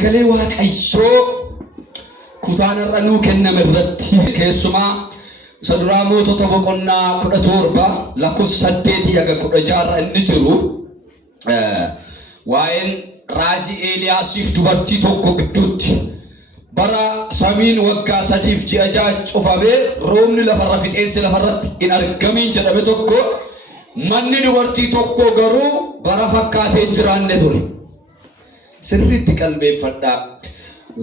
sagalee waaqayyoo kutaanarranuu kennamerratti keessumaa saduraa mootota boqonnaa 17 lakkoofsa 8 haga 16 inni jiru waa'een raajii Eeliyaasiif dubartii tokko gidduutti bara samiin waggaa 3 ji'a 6 cufamee roobni lafarra fixeensi lafarratti hin argamin jedhame tokko manni dubartii tokko garuu bara fakkaatee jiraanne ture. Sirriitti qalbeeffadhaa.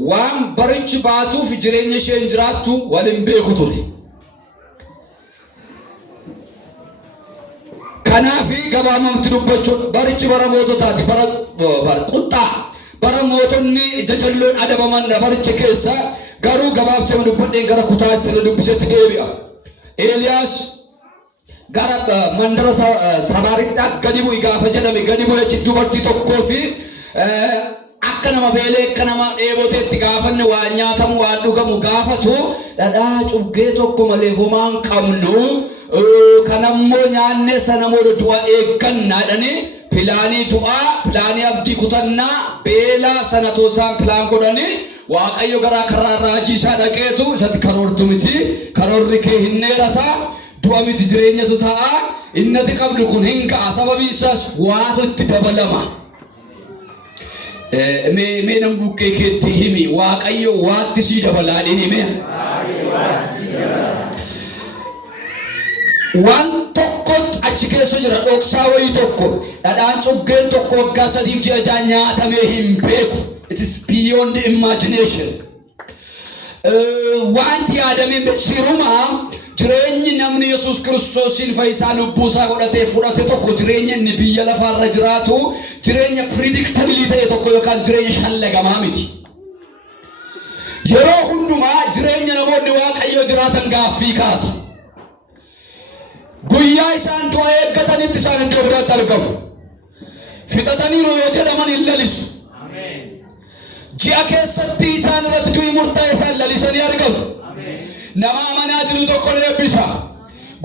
Waan barichi baatuuf jireenya ishee jiraattu waliin beeku ture. Kanaafi gabaamamti dubbachuun barichi bara moototaati bara quttaa bara mootonni jajalloon adabaman barichi keessa garuu gabaabsee dubbadheen gara kutaa sana dubbisetti deebi'a. Eeliyaas gara mandara Samaariidhaa gadi bu'i gaafa jedhame gadi bu'e achi dubartii tokkoo fi akka nama beelee akka nama dheeboteetti gaafanne waan nyaatamu waan dhugamu gaafatu dhadhaa cuggee tokko malee homaa hin qabnu kanammoo nyaanne sana moodo du'a eeggannaadhani pilaanii du'aa pilaanii abdii kutannaa beelaa sana toosaan pilaan godhani waaqayyo garaa karaa raajii isaa dhaqeetu isatti karoortu miti karoorri kee hin dheerataa du'a miti jireenyatu ta'a innati qabdu kun hin ga'a sababii isaas waatu itti dabalama. Me nam bukkee keetti himi waaqayyo waatti sii dabalaadhin hime. Waan tokkotti achi keessa jira dhoksaa wayii tokko dhadhaan cuggeen tokko waggaa 3 ji'a 6 nyaatamee hin beeku. It is beyond imagination. Wanti yaadamee sirumaa jireenyi namni Yesuus Kiristoosiin fayyisaa lubbuusaa godhatee fudhate tokko jireenya inni biyya lafaarra jiraatu jireenya predictabilii ta'e tokko yookaan jireenya shallagamaa miti. Yeroo hundumaa jireenya namoonni waaqayyo jiraatan gaaffii kaasa. Guyyaa isaan du'a eeggatanitti isaan iddoo biraatti argamu. Fixataniiru yoo jedhaman hin lalisu. Ji'a keessatti isaan irratti du'i murtaa'e isaan lalisanii argamu. Nama amanaa jiru tokko eebbisa.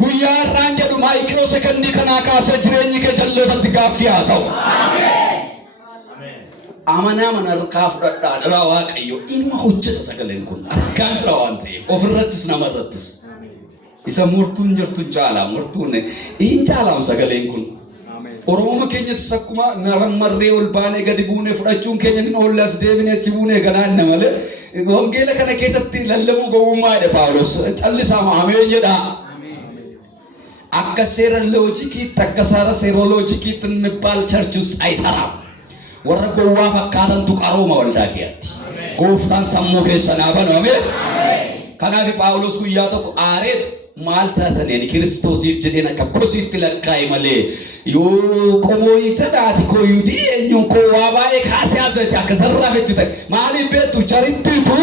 Guyyaa irraan jedhu maayikiroo sekondii kanaa kaasee jireenyi kee jallootatti gaaffii haa ta'u. Amanaa mana harkaa fudhadhaa dhala waaqayyo ilma hojjeta sagaleen kun argaan jira waan ta'eef ofirrattis namarrattis. Isa murtuun jirtu caalaa murtuun hin caalaamu sagaleen kun. Oromoo keenyatti sakkuma narammarree ol baanee gadi buunee fudhachuun keenya ni ollas deebinee achi buunee galaanna malee wangeela kana keessatti lallabuu gowwummaadha Phaawulos callisaa ameen jedha. Akka seera loojikiitti akka seera seeroloojikiitti የሚባል ቸርች ውስጥ አይሰራም. warra gowwaa fakkaatantu qarooma waldaa keetti. Gooftaan sammuu keessan haa banu ameen. Kanaaf Phaawulos guyyaa tokko aareetu maal taataniin Kiristoosiif jedheen akka kosiitti lakkaa'e malee yoo qomoyitadhaati koyudii eenyuun koo waa baay'ee kaasee haasa'e akka sararaaf ejjite maaliif beektu jarittiitu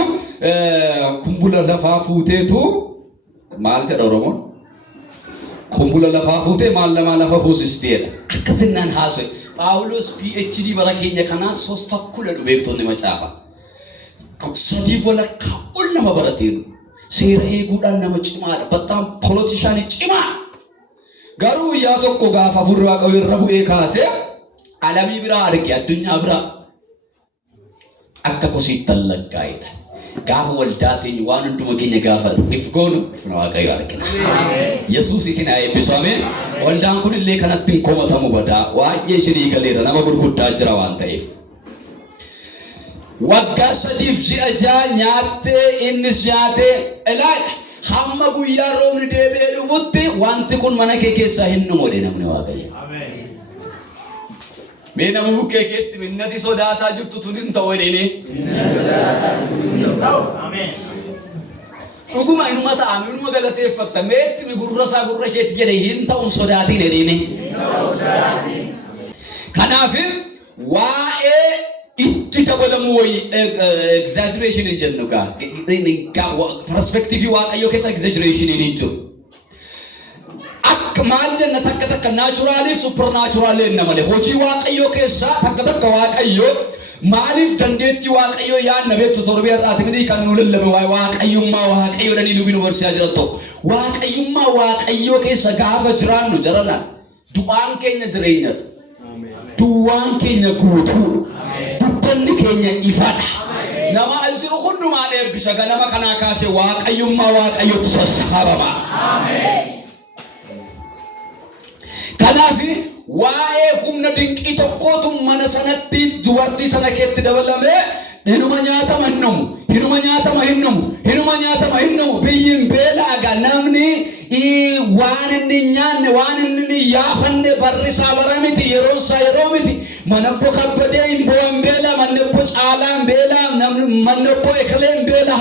kumbula lafaa fuuteetu maal jedha Oromoon kumbula lafaa fuutee maal lamaa lafa fuusisteedha akkasinnaan haasa'e. Phaawulos PhD bara keenya kanaa 3 takkula beektonni macaafa sadii walakkaa ol nama barateeru. Seera eeguudhaan nama cimaadha. Battaan polotishaanii cimaa. Garuu yaa tokko gaafa furri waaqayyo irra bu'ee kaasee alamii biraa arge addunyaa biraa akka kosiitti lakkaa'edha. Gaafa waldaatiin waan hunduma keenya gaafa ifgoonu ifna waaqayyo argina. Yesuus isin haa eebbisu ameen. Waldaan kun illee kanatti hin komatamu badaa waa'ee isinii galeera nama gurguddaa jira waan ta'eef. Waggaa 3 ji'a 6 nyaattee innis nyaatee ilaala hamma guyyaa roobni deebi'ee dhufutti wanti kun mana kee keessaa hin dhumne namni waaqayyo. Mee nama bukkee keetti minnati sodaataa jirtu tun hin ta'u jedhanii. Dhuguma inuma ta'a inuma galateeffatta meetti mi gurra isaa gurra keetti jedhe hin ta'u sodaatiin jedhanii. Kanaaf waa'ee itti dabalamu wayi exaggeration hin jennu gaa perspective waaqayyo keessa exaggeration hin jiru. Akka maal jenna takka naturally supernatural enna malee hojii waaqayyo keessa takka waaqayyo maaliif dandeettii waaqayyo yaadna beektu torbee irraati kan nu lallabe waaqayyummaa waaqayyo dhanii lubinu barsiisaa jira tokko waaqayyummaa waaqayyo keessa gaafa jiraannu jarana du'aan keenya jireenya du'aan keenya guutuu Ayyaanni keenya ifadha. Nama asiru hundumaan eebbisa ganama kanaa kaasee waaqayyummaa waaqayyotti sassaabama. Kanaaf waa'ee humna dinqii tokkootu mana sanatti dubartii sana keetti dabalame. Hinuma nyaatama hinnumu biyyin beelaaga namni waan inni nyaanne waan inni yaafanne barrisaa baramiti yeroonsaa yeroo miti manabbo kabbadee imboon beela manabbo caalaan beela manabbo ekaleen beela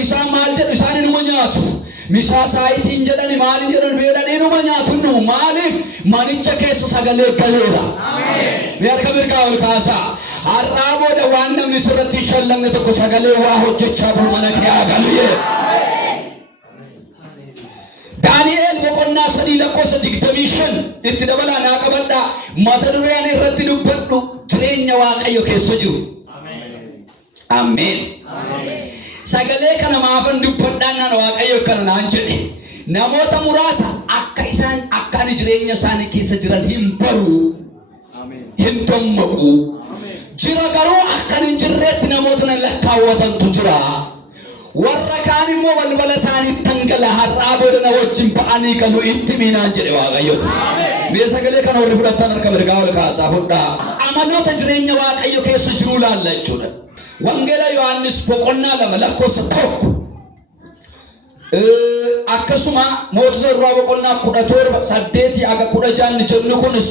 isaan maal jedhu isaan hinuma nyaatu misaa saayitiin jedhani maali jedhan beelan hinuma nyaatu hinnumu maaliif manicha keessa sagalee galeera. Meerka mirgaa ol kaasaa har'aaboodha waan namni sirratti shallanne tokko sagalee waa hojjechaa bulu mana kee agaluye. Daani'eel boqonnaa 3:25 itti dabalaa naa qabadhaa mata dureen irratti dubbadhu jireenya waaqayyo keessa jiru. Ameen. Sagalee kana maafan dubbadhaan naan waaqayyo kana naan jedhe namoota muraasa akka isaan akkaan jireenya isaanii keessa jiran hin baru hin dammaqu. Jira garuu akkan hin jirreetti namoota lakkaawwatantu jira. Warra kaan immoo balbala isaanii tangala har'aa booda na wajjin ba'anii galu itti miinaan jedhe waaqayyooti. Mee sagalee kana warri fudhatan harka mirgaa ol kaasaa fudhaa. Amaloota jireenya waaqayyo keessa jiruu laalla jechuudha. Wangeela Yohaannis boqonnaa 2:1 akkasuma mootota duraa boqonnaa 17:8 jennu kunis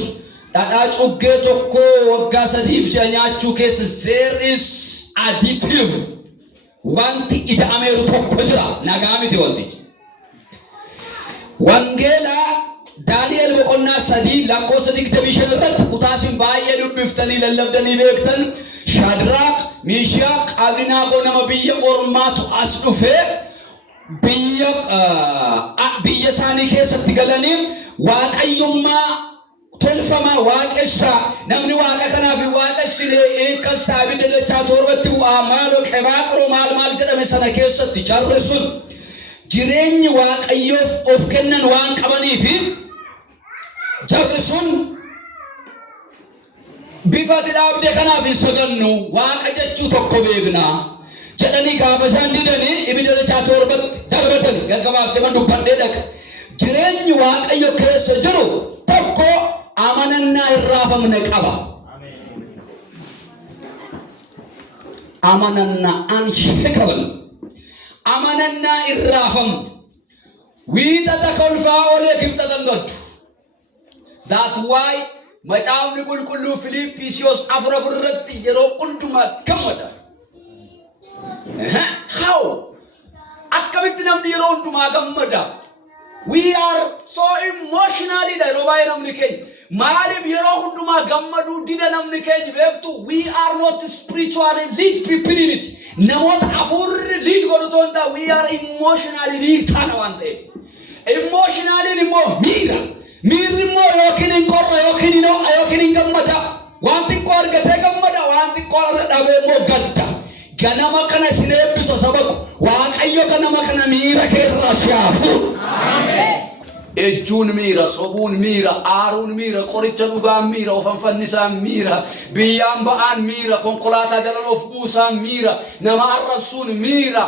dhadhaa cuggee tokko waggaa 3 nyaachuu keessa there is additive wanti ida'ameeru tokko jira nagaa miti wantichi. Wangeela Daani'eel boqonnaa 3:25 irratti kutaasin baay'ee dubbiftanii lallabdanii beektan Shadraaq Meeshaaq Abdanaagoo nama biyya ormaatu as dhufee biyya isaanii keessatti galanii waaqayyummaa tolfama waaqessa namni waaqa kanaaf waaqessilee eekkasaa abidda dachaa torbatti bu'aa maaloo qebaaqroo maal jedhame sana keessatti jarri sun jireenyi waaqayyoof of kennan waan qabaniif jarri sun bifati dhaabde kanaaf hin sagannu waaqa jechuu tokko beeknaa jedhanii gaafa isaan didanii ibidda dachaa torbatti darbatanii gaggabaabsee dubbadhee dhaqa. Jireenyi waaqayyo keessa jiru tokko amanannaa irraafamne qaba. Amanannaa unshakable. Amanannaa irraafamne. Wiixata kolfaa oolee kibxatan godhu. That's why macaafni qulqulluu Filiiphisiyos 4 irratti yeroo hundumaa gammada. How? Akkamitti namni yeroo hundumaa gammada? We are so emotionally that namni keenya maaliif yeroo hundumaa gammadu dida namni keenya beektu we are not spiritually lead people in it. Namoota afurri lead godhu toonta we are emotionally lead taana waan ta'eef. Emotionally immoo miirri immoo yookiin hin qorra yookiin hin gammada waan xiqqoo argatee gammada waan xiqqoo dhabee immoo gadda. Ganama kana sin eebbisa sabaku waaqayyo ganama kana miira keerraa siyaafu. Ejjuun miira, sobuun miira, aaruun miira, qoricha dhugaan miira, ofanfannisaan miira, biyyaan ba'aan miira, konkolaataa jalan of buusaan miira, nama arrabsuun miira,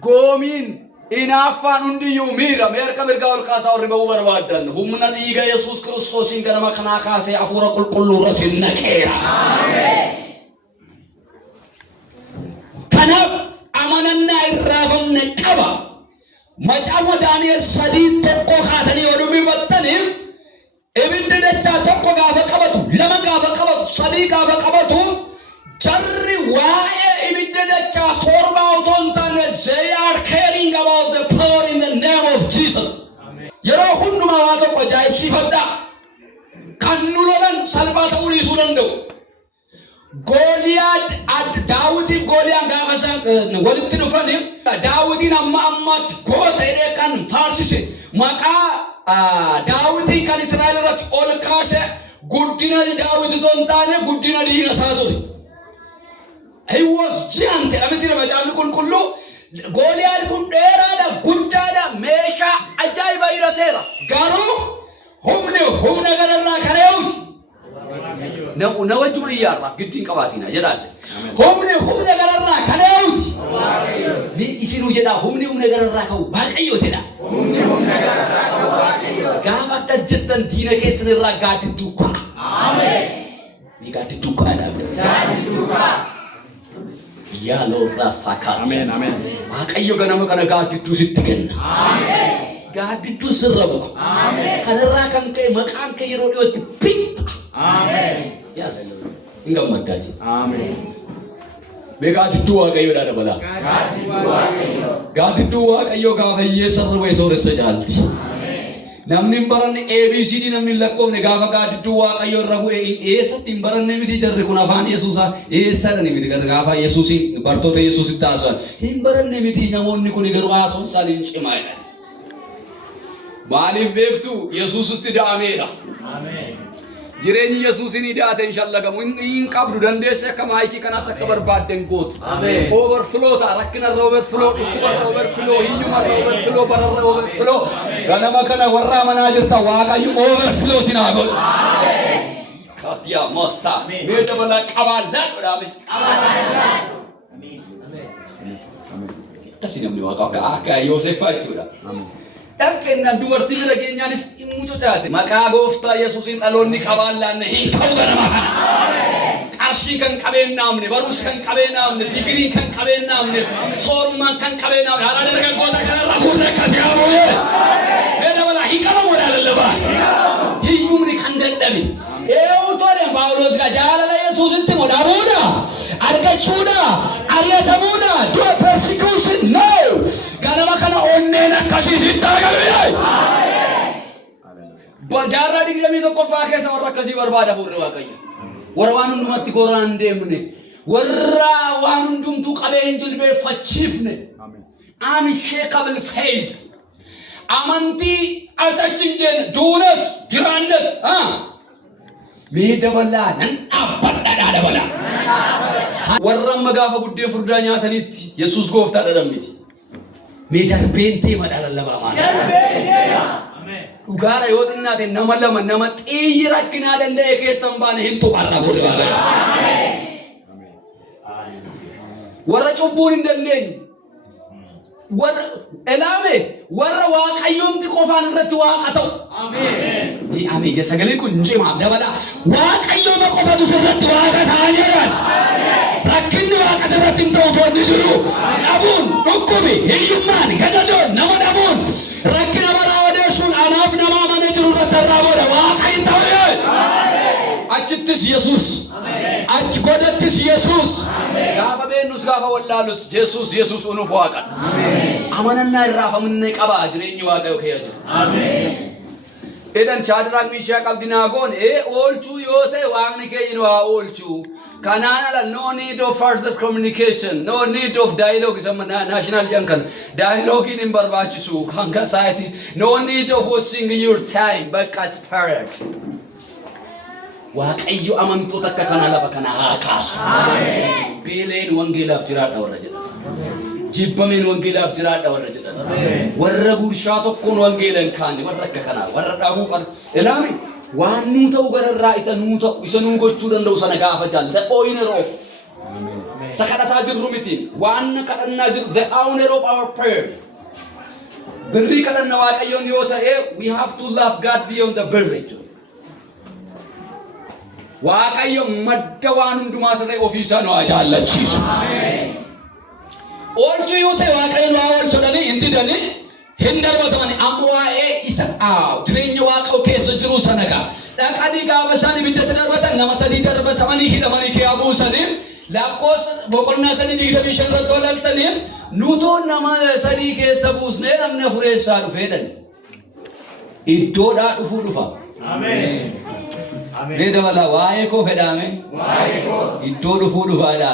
goomiin inaaffaan hundiyyuu miira. Meerka mirgaa ol kaasaa warri ba'uu barbaadan humna dhiiga Yesuus Kiristoosiin ganama kanaa kaasee hafuura qulqulluu irra sin naqeera. Kanaaf amanannaa irraafamne qaba. Macaafa Daani'eel 3:1 kaatanii yoo dubbifattanii ibiddi dachaa tokko gaafa qabatu, lama gaafa qabatu, 3 gaafa qabatu jarri waa'ee ibidda dachaa torba otoo hin taane they are caring about the power in the name of Jesus. Yeroo hundumaa waa tokko ajaa'ibsiifadhaa kan nu lolan salphaa ta'uu dhiisuu danda'u. Goliyaad Daawitiif Goliyaan gaafa isaan walitti dhufanii Daawitiin ammaatti goota jedhee kan faarsise maqaa Daawitii kan Israa'el irratti ol kaase guddina Daawit otoo hin taane guddina diina isaa ture. He was giant. Amitira macaafni qulqulluu Goliyaad kun dheeraadha guddaadha meeshaa ajaa'iba hirateera garuu humna gararraa kan eewuti. نوجه يعرف قدين قواتنا جلاسة هم نجرنا كناوت بيصيروا جدا هم نجرنا كوا باقيو تلا هم نجرنا كوا باقيو قافت جدا دينك سنرا قاعد توكا آمين قاعد توكا أنا قاعد توكا يا لور راسكات آمين آمين باقيو كنا مكنا قاعد توسيتكن آمين قاعد توسربو آمين كنرا كان كي مكان كي يروديو تبيت آمين يس إنكم مكاتي آمين بقعد الدواء كيو لا نبلا قعد الدواء كيو كافي يسر ويسور السجالت نمني بران ABC دي نمني لكم نقافا قعد الدواء كيو ربو إيسا تنبران نمتي جرقنا فان يسوسا إيسا نمتي قافا يسوسي برطوت يسوسي تاسا تنبران نمتي نمون نكوني قرواسون سالين شمائنا مالف بيكتو يسوس استدعامينا آمين جريني يسوع إني داته إن شاء الله كم إن قبل دندسة كم هايكي كنا تكبر بعد دنقوت overflow تاركنا overflow overflow هيوما overflow برا overflow كنا ما كنا ورا مناجر تواقع overflow سيناقول كاتيا موسى بيجا بنا كابال لا برامي تسيني أمي واقع كأكا يوسف فايتورا Kan dubartii bira geenyaanis immuutu taate maqaa gooftaa Yesuusiin dhaloonni qabaallaan hin ta'u ganama qarshii kan qabeennaamne barumsa kan qabeennaamne digirii kan qabeennaamne soorummaan kan qabeennaamne haala dargaggoota kanarra fuudhee akkasii haamuu meedha balaa hin qabamu lallabaa hiyyumni kan dadhabe eewutoodhaan Paawulos jaalala Yesuusitti modhamuudha argachuudha ari'atamuudha du'a persecution no ganama kana onneen akkasii sittaagaluyee jaarraa digdamii tokkoffaa keessa warra akkasii barbaada fuudhee Waaqayyo warra waan hundumatti goraan deemne warra waan hundumtuu qabee hin jilbeeffachiifne unshakable faith amantii asachin jeen duunas jiraannas miidhabalaanan abbadhaadhaa dabala warra amma gaafa guddeen furdaa nyaatanitti Yesuus gooftaa dhadhammiti miidharbeentii madaalallabaa maal dhugaadha yoo xinnaate nama lama nama xiyyi rakkinaa danda'e keessan baane hin tuqarra boode Waaqayyo warra cubbuun hin dandeenye warra elaame warra Waaqayyoomti qofaan irratti waaqa ta'u ni amiga sagalee kun cimaa dabala Waaqayyooma qofatu sirratti waaqa ta'aa jiran rakkinni waaqa sirratti hin ta'u toonni jiru dhabuun dhukkubi hiyyummaan gadadoon nama dhabuun rakkina bara odeessuun anaaf nama mana jiru irratti irraa booda waaqa hin ta'u achittis Yesuus achi godhattis Yesuus gaafa beennus gaafa wallaalus Yesuus unuuf waaqa amanannaa irraafaminne qaba jireenyi Waaqayyo kee jiru Edan Shadrach Meshach Abednego oolchuu yoo ta'e waaqni keenya nu haa oolchuu kanaan ala no need of further communication no need of dialogue sama national jankan dialogue in barbaachisu kan society no need of wasting your time but as parent Waaqayyo amantoota akka kana lafa kana haa kaasu amen beeleen wangeelaaf jiraadha warra jedha jibbameen wangeelaaf jiraadha warra jedha warra gurshaa tokkoon wangeelan kaanne warra akka kana warra dhaabuu qan ilaami waan nuu ta'u gararraa isa nuu gochuu danda'u sana gaafa jaalla the owner of sakadhataa jirru miti waan kadhannaa jiru the owner of our prayer birrii kadhanna Waaqayyoon yoo ta'e we have to love God beyond the birth Waaqayyo madda waan hundumaa ta'e ofiisaa nu ajaallachiisu oolchuu yoo ta'e Waaqayyo nu oolchuudhaanii hin didanii hin darbatamani amma waa'ee isa jireenya Waaqayyo keessa jiru sana dhaqanii gaafa isaan ibiddatti darbatan nama sadii darbatamanii hidhamanii kee buusanii lakkoofsa boqonnaa 3:25 irratti walaaltanii nuutoon nama sadii keessa buusnee namni afureessaa dhufeedhan iddoodhaa dhufuu dhufa ameen Beda bala waa'ee koo fedhaame iddoo dhufuu dhufaadha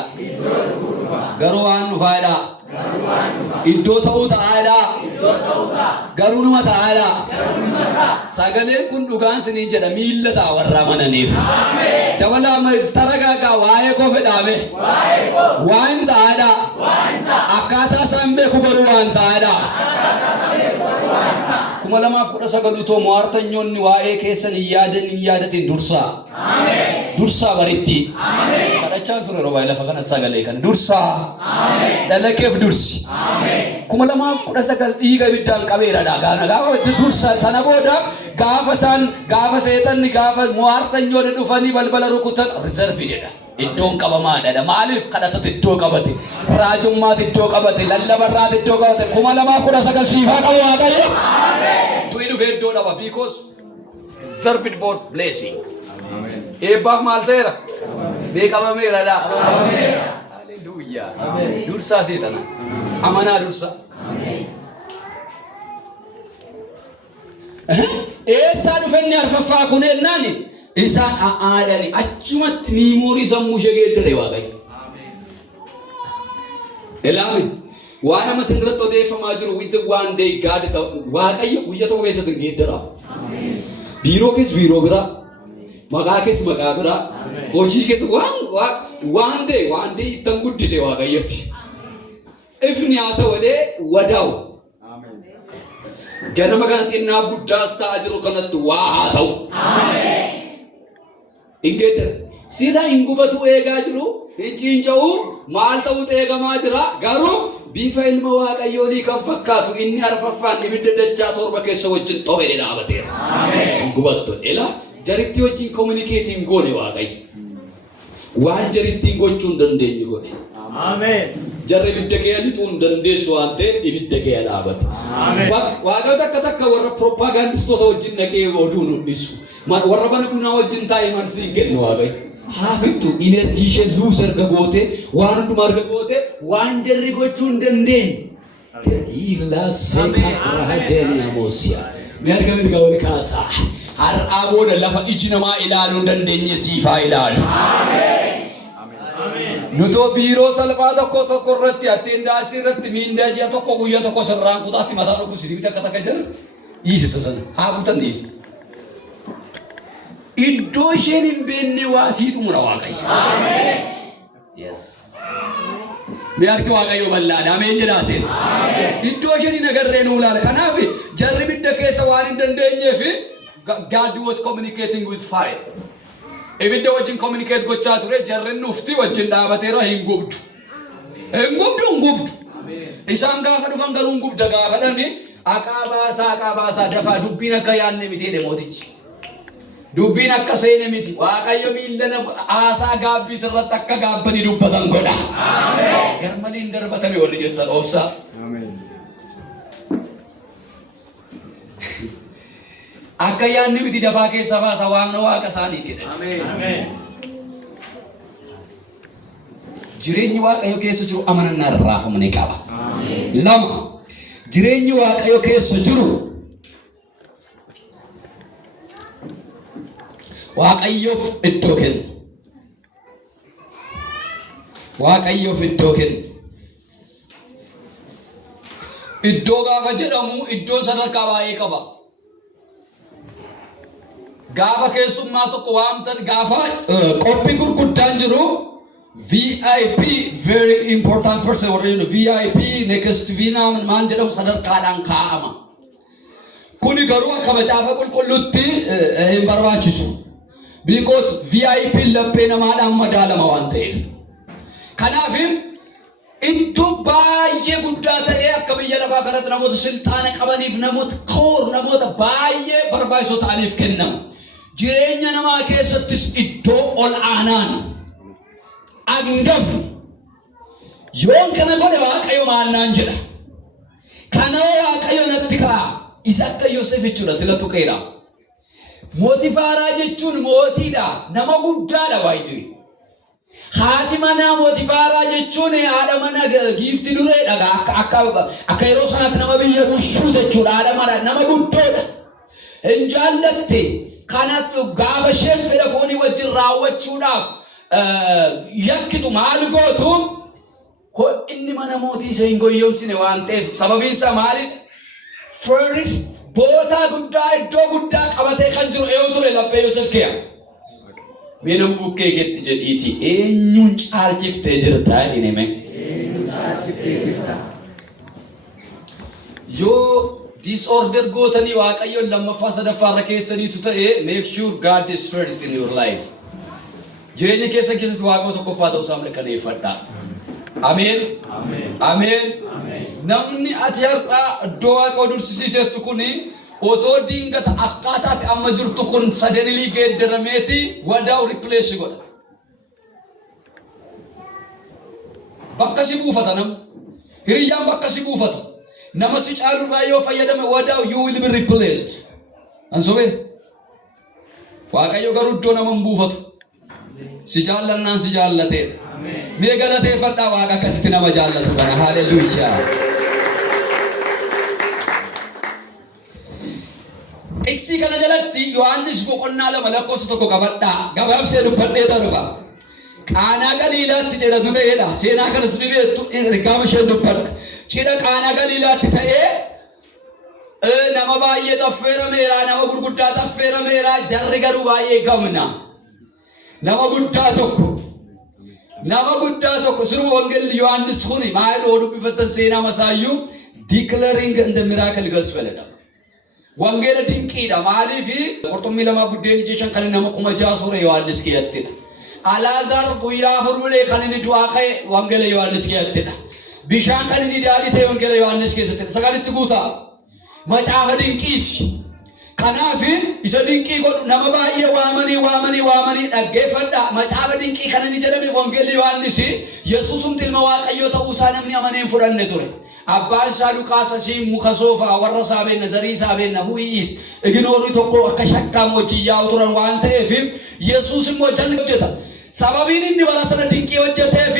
garuu waan dhufaadha iddoo ta'uu ta'aadha garuu numa ta'aadha sagaleen kun dhugaan siniin jedha miilla ta'a warra amananiif dabala taragaagaa waa'ee koo fedhaame waan ta'aadha akkaataa isaan beeku garuu waan ta'aadha 2019 too mo'artanyoonni waa'ee keessan hin yaadatin dursaa. Ameen. dursaa baritti kadhachaan ture yeroo baay'ee lafa kanatti sagalee kan dursaa dalakeef dursi 2019 dhiiga ibiddaan qabeera dhagaan gaafa dursa sana booda gaafa seetanni gaafa mo'artanyoonni dhufanii balbala rukutan riservii jedha. Iddoon qabamaadha. Maaliif kadhatatti iddoo qabate, raajummaatti iddoo qabate, lallabarraatti iddoo qabate 2019 siifaa qabu waaqayyo. Du'i dhufee iddoo dhaba because reserved for blessing. Eebbaaf maal ta'eera? Beekameera dha. Hallelujah. Dursaa seetana. Amanaa dursa. Eessaa dhufenni arfaffaa kun ennaani? Isaan aadani achumatti miimoorii sammuu ishee geeddare waaqayyo. Ilaami waan amma sinirratti odeeffamaa jiru with one day God is waaqayyo guyyaa tokko keessatti geeddara. Biiroo keessa biiroo biraa, maqaa keessa maqaa biraa, hojii keessa one day ittan guddise waaqayyotti. Ifni haa ta'u jedhee wadaa'u. Ganama kana xinnaaf guddaas ta'aa jiru kanatti waa haa ta'u. Ingedda sila ingubatu eegaa jiru hinciinca'u maal ta'u eegamaa jira garuu bifa ilma waaqayyoonii kan fakkaatu inni arfaffaan ibidda dachaa torba keessa wajjin xobee dhaabateera. Ingubattu ela jaritti wajjin communicating goone waaqayyo waan jarittiin gochuu hin dandeenye godhe. Jarri ibidda kee alituu hin dandeessu waan ta'eef ibidda kee dhaabate. Waaqayyo takka warra propaagandistoota wajjin dhaqee oduu nu dhisu. Warra bana bunaa wajjin taa'ee marsiin kennu waaqayyo. Haafittu enerjii ishee luus erga goote waan hundumaa erga goote waan jarri gochuu hin dandeenye. Ilaasee raajeen amoosiyaa. Mee arga mirga wal kaasaa. Har'aa booda lafa iji namaa ilaaluu hin dandeenye siifaa ilaalu. Nutoo biiroo salphaa tokko irratti attendaasii irratti miindaa ji'a tokko guyyaa tokko sirraan kutaatti mataa dhukkubsitii takka jira. Dhiisisa sana haa kutan dhiisi. Iddoo isheen hin beekne waa siitu mura waaqayyo. Yes. Mee harki waaqayyo bal'aadha. Ameen jedhaa seen. Iddoo isheen hin agarree nu ilaala. Kanaaf jarri ibidda keessa waan hin dandeenyeef God was communicating with fire. Ibidda wajjin communicate gochaa ture jarri nufti wajjin dhaabateera hin gubdu. Hin gubdu. Isaan gaafa dhufan garuu hin gubda gaafa dhani aqaa baasaa dafaa dubbiin akka yaadne miti mootichi. Dubbiin akka seene miti. Waaqayyo miillana aasaa gaabbii sirratti akka gaabbanii dubbatan godha. Garmalee hin darbatame warri jettan obsaa. Akka yaadni miti dafaa keessa baasa waamna waaqa isaaniiti. Jireenyi waaqayyo keessa jiru amanannaa irraa ni qaba. Lama jireenyi waaqayyo keessa jiru waaqayyoof iddoo kennu. Waaqayyoof iddoo kennu. Iddoo gaafa jedhamu iddoo sadarkaa baay'ee qaba. Gaafa keessummaa tokko waamtan gaafa qophii gurguddaan jiru VIP very important person or VIP next vina man jedhamu sadarkaadhaan kaa'ama. Kuni garuu akka macaafa qulqulluutti hin barbaachisu. Because VIP laphee namaadhaan madaalama waan ta'eef. Kanaaf iddoo baay'ee guddaa ta'ee akka biyya lafaa kanatti namoota siltaana qabaniif namoota baay'ee barbaachisoo ta'aniif kennama. Jireenya namaa keessattis iddoo ol aanaan angafu yoon kana godhe waaqayyo maannaan jedha. Kana waaqayyo natti ka'a. Isa akka Yoosef jechuudha sila tuqeera. Mootii Faaraa jechuun mootiidha. Nama guddaadha baay'ee. Haati manaa mootii Faaraa jechuun haadha mana giifti dureedha. Akka yeroo sanaatti nama biyya bulchuu jechuudha. Haadha mana nama guddoodha. Hin jaallatte. Kanatu gaafa isheen fedha foonii wajjin raawwachuudhaaf yakkitu maal gootu inni mana mootii isa hin goyyomsine waan ta'eef sababiin isaa maalidha? First bootaa guddaa iddoo guddaa qabatee kan jiru eenyu ture laphee Yoosef keeya. Mee nama bukkee keetti jedhiiti eenyuun caalchiftee jirta jedhime. Yoo disorder gootanii waaqayyoon lammaffaa sadaffaa irra keessaniitu ta'e make sure God is first in your life. jireenya keessatti Waaqa tokkoffaa ta'uu isaa mirkaneeffadhaa. Ameen. Ameen. Namni ati har'a iddoo Waaqa dursisiisettu kuni otoo diingata akkaataatti amma jirtu kun sadanilii geeddarameeti wadaa replace godha. Bakka si buufata nam. Hiriyyaan bakka si buufata. Nama si caalurraa yoo fayyadame wadaa you will be replaced. Ansobee. Waaqayyo garuu iddoo nama hin buufatu. Si jaallannaan si jaallateedha. Mee galateeffadhaa Waaqa akkasitti nama jaallatu kana. Haaleluyyaa. Iksi kana jalatti Yohaannis boqonnaa 2 lakkoofsa 1 qabadhaa. Gabaabsee dubbadhee darba. Qaanaa Galiilaatti jedhatu ta'eedha. Seenaa kanas ni beektu ergaama isheen dubbadha. Cidha Qaanaa Galiilaatti ta'ee nama baay'ee affeerameera, nama gurguddaa affeerameera, jarri garuu baay'ee gamna. Nama guddaa tokko siruma wangeelli Yohaannis kuni maal dubbifatan seenaa masaayyuu declaring the miracle gospel dha. Wangeela dinqiidha. Maaliifi qurxummii lama buddeen jeeshan kan nama 6,000 soore Yohaannis keeyattidha. Alaazar guyyaa furulee kan inni du'aa ka'e wangeela Yohaannis keeyattidha. Bishaan kan inni daadhii ta'e wangeela Yohaannis keessattidha. Sagalitti guutaa. Macaafa dinqiiti. Kanaaf isa dinqii godhu nama baay'ee waamanii dhaggeeffadha. Macaafa dinqii kan inni jedhame wangeelli Yohaannis Yesuusumti ilma Waaqayyoo ta'uu isaa namni amanee hin fudhanne ture. Abbaan isaa Luqaas asii muka soofaa warra saabeen nazarii saabeen huuyis ignoorri tokko akka shakkaam hojii yaa'u turan waan ta'eef Yesuus immoo jalli hojjeta. Sababiin inni bara sana dinqii hojjeteef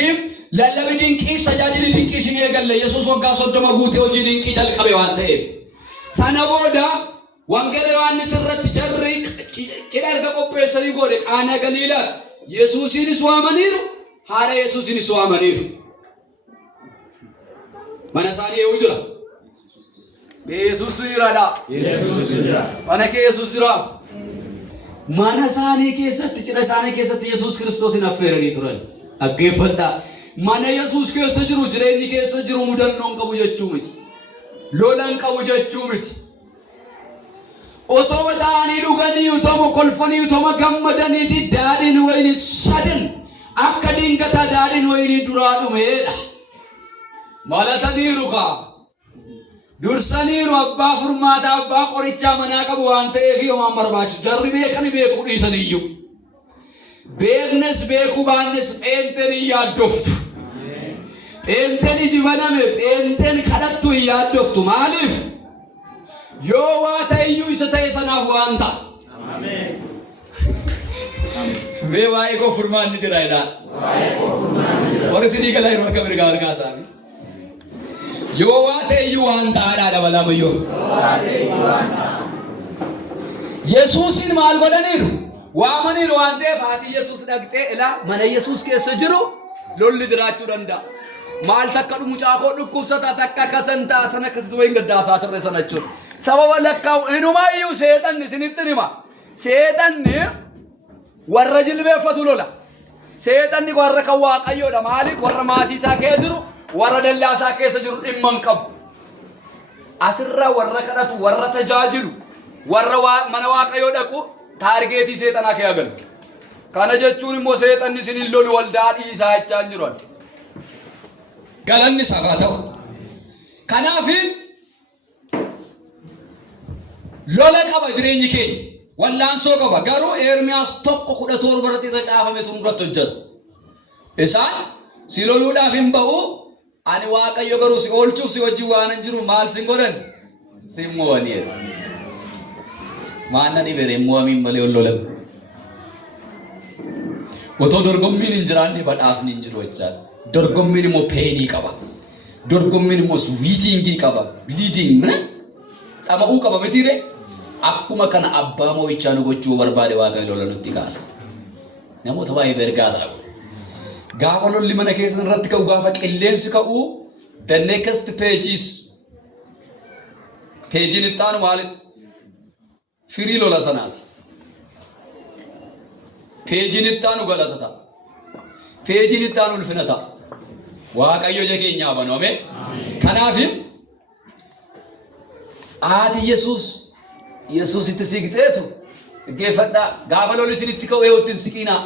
lallabi dinqiis tajaajili dinqiis hin eegalle. Yesuus waggaa 30 guutee hojii dinqii jalqabe waan ta'eef. Sana booda wangeela Yohaannis irratti jarri cidha erga qopheessanii godhe Qaanaa Galiilaa Yesuusiinis waamaniiru, haadha Yesuusiinis waamaniiru. Mana isaanii eewu jira. Yesuus jiraadha. Mana kee Yesuus jira. Mana isaanii keessatti cidha isaanii keessatti Yesuus Kiristoosin affeeranii turan. Dhaggeeffadhaa. Mana Yesuus keessa jiru jireenyi keessa jiru mudannoon qabu jechuu miti. Lolan qabu jechuu miti. Otoo ta'anii dhuganii utoma kolfanii utoma gammadaniiti daadhiin wayinii sadan akka dingataa daadhiin wayinii duraa dhumeedha. Malataniiru kaa. Dursaniiru abbaa furmaataa abbaa qorichaa manaa qabu waan ta'eef homaan barbaachisu. Jarri beekanii beekuu dhiisaniyyuu. Beeknes beekuu baannes pheenteen hin yaaddoftu. Pheenteen iji baname pheenteen kadhattu hin yaaddoftu. Maaliif? Yoo waa ta'eyyuu isa ta'e sanaaf waan ta'a. Mee waa'ee koo furmaanni jira jedhaa. Warri sidii galaa yeroo arga mirgaa argaa isaanii. Yoo waa ta'eyyuu waan ta'aadhaa dabalamayyoo. Yesuusin maal godhaniiru? Waamaniiru waan ta'eef haati Yesuus dhaqxee ilaa mana Yesuus keessa jiru lolli jiraachuu danda'a. Maal takka mucaa koo dhukkubsataa takka kasantaa sana akkasitti wayin gaddaasaa turre sana jechuudha. Sababa lakkaa'u inumaayyuu seexanni isinitti hima. Seexanni warra jilbeeffatu lola. Seexanni warra kan Waaqayyoodha. Maaliif warra maasiisaa keessa jiru warra dallaasaa keessa jiru dhimma hin qabu. Asirraa warra kadhatu warra tajaajilu warra mana Waaqayyoo dhaqu taargeetii seexanaa kee agalu. Kana jechuun immoo seexanni isin hin lolu waldaa dhiisaa jechaa hin jiru. Galanni sabaa ta'u. Kanaaf lola qaba jireenyi keenya. Wallaansoo qaba. Garuu Ermiyaas 1:17 irratti isa caafame irratti hojjeta. Isaan si loluudhaaf hin ba'u. Ani Waaqayyo garuu si oolchuuf si wajjin waan hin jiru maal sin godhan? Si mo'anii. Maanna dhibere mo'amiin malee ol lolan. Otoo dorgommiin hin jiraanne badhaasni hin jiru jechaadha. Dorgommiin immoo peenii qaba. Dorgommiin immoo swiitingii qaba. Bleeding dhama'uu qaba mitiire. Akkuma kana abbaa moo'ichaa nu gochuu barbaade Waaqayyo lola nutti kaasa. Namoota baay'ee ergaa ta'u. Gaafa lolli mana keessan irratti ka'u gaafa qilleensi ka'u the next page is peejiin itti aanu maali? Firii lola sanaati. Peejiin itti aanu galata ta'a. Peejiin itti aanu ulfina ta'a. Waaqayyo ija keenyaa baname. Kanaaf haati Yesuus itti siqxeetu geeffadhaa gaafa lolli isinitti ka'u eewwatti hin siqinaa.